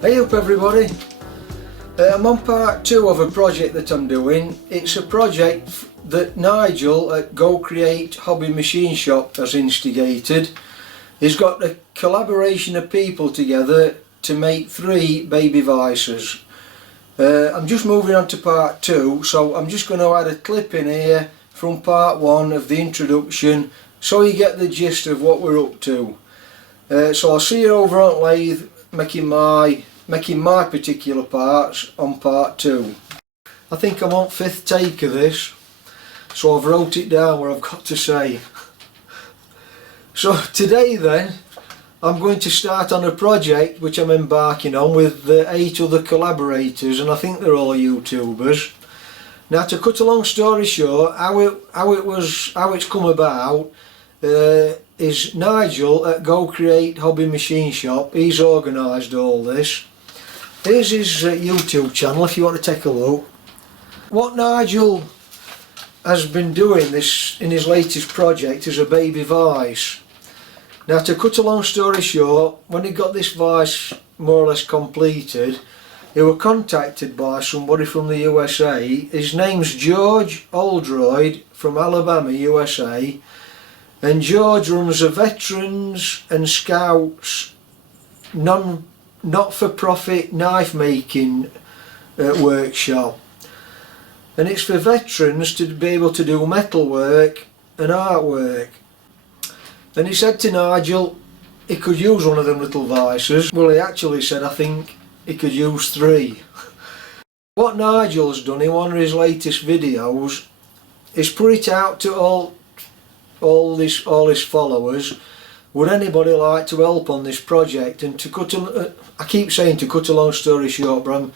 Hey up everybody, I'm on part 2 of a project that I'm doing. It's a project that Nigel at Go Create Hobby Machine Shop has instigated. He's got a collaboration of people together to make 3 baby vices. I'm just moving on to part 2, so I'm just going to add a clip in here from part 1 of the introduction so you get the gist of what we're up to. So I'll see you over on lathe making my particular parts on part 2. I think I'm on 5th take of this, so I've wrote it down what I've got to say. So today then I'm going to start on a project which I'm embarking on with 8 other collaborators, and I think they're all YouTubers. Now, to cut a long story short, how it's come about is Nigel at Go Create Hobby Machine Shop. He's organised all this. Here's his YouTube channel if you want to take a look. What Nigel has been doing this in his latest project is a baby vice. Now, to cut a long story short, when he got this vice more or less completed, he was contacted by somebody from the USA. His name's George Oldroyd from Alabama, USA, and George runs a Veterans and Scouts not-for-profit knife making workshop, and it's for veterans to be able to do metalwork and artwork. And he said to Nigel he could use one of them little vices. Well, he actually said I think he could use 3. What Nigel's done in one of his latest videos is put it out to all his followers. Would anybody like to help on this project? And to cut I keep saying to cut a long story short, but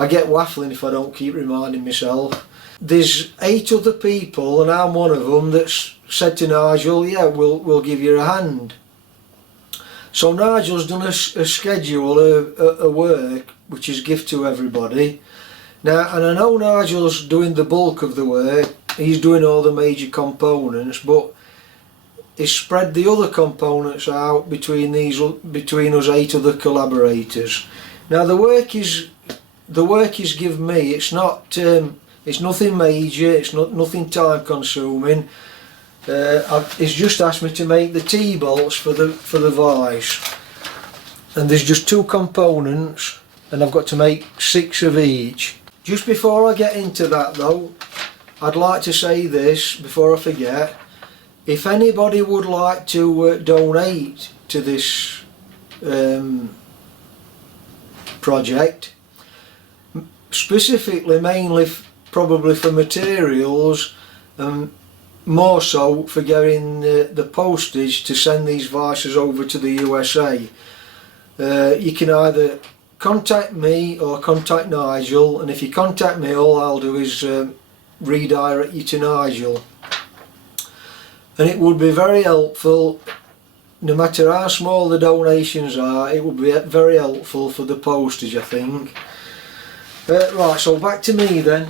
I get waffling if I don't keep reminding myself. There's 8 other people and I'm one of them that's said to Nigel, yeah, we'll give you a hand. So Nigel's done a schedule of work which is gift to everybody. Now, and I know Nigel's doing the bulk of the work, he's doing all the major components, but he's spread the other components out between us 8 other collaborators. Now the work he's given me, it's nothing major, it's nothing time consuming. He's just asked me to make the T-bolts for the vice, and there's just 2 components and I've got to make 6 of each. Just before I get into that though, I'd like to say this before I forget. If anybody would like to donate to this project, specifically mainly probably for materials, more so for getting the postage to send these vices over to the USA, you can either contact me or contact Nigel, and if you contact me, all I'll do is redirect you to Nigel. And it would be very helpful, no matter how small the donations are, it would be very helpful for the postage, I think. Right, so back to me then.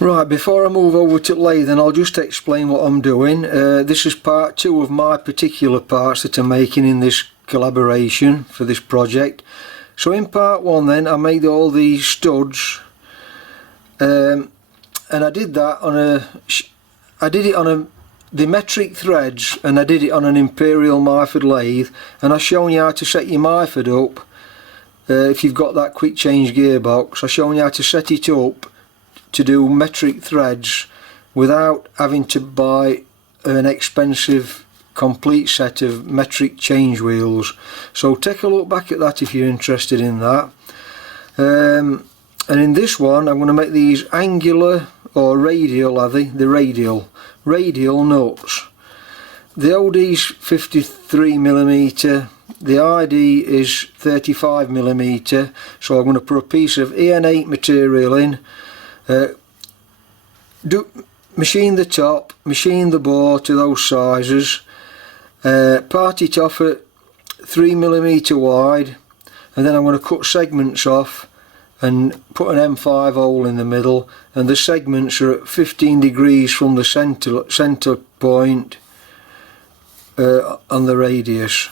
Right, before I move over to lathe, then I'll just explain what I'm doing. This is part 2 of my particular parts that I'm making in this collaboration for this project. So in part 1 then, I made all these studs, and I did that on the metric threads, and I did it on an Imperial Myford Lathe, and I've shown you how to set your Myford up. If you've got that quick change gearbox, I've shown you how to set it up to do metric threads without having to buy an expensive complete set of metric change wheels. So take a look back at that if you're interested in that. And in this one I'm going to make these angular or radial, are they? The radial nuts. The OD is 53mm, the ID is 35mm, so I'm going to put a piece of EN8 material in, machine the top, machine the bore to those sizes, part it off at 3mm wide, and then I'm going to cut segments off and put an M5 hole in the middle, and the segments are at 15 degrees from the centre point on the radius.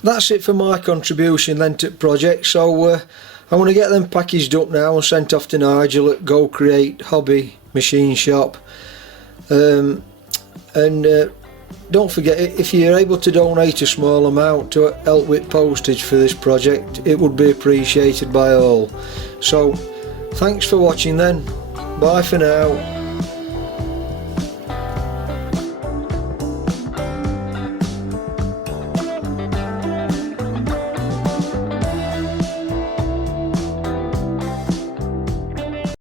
That's it for my contribution then to the project. So I'm going to get them packaged up now and sent off to Nigel at Go Create Hobby Machine Shop. Don't forget, if you're able to donate a small amount to help with postage for this project, it would be appreciated by all. So thanks for watching then. Bye for now.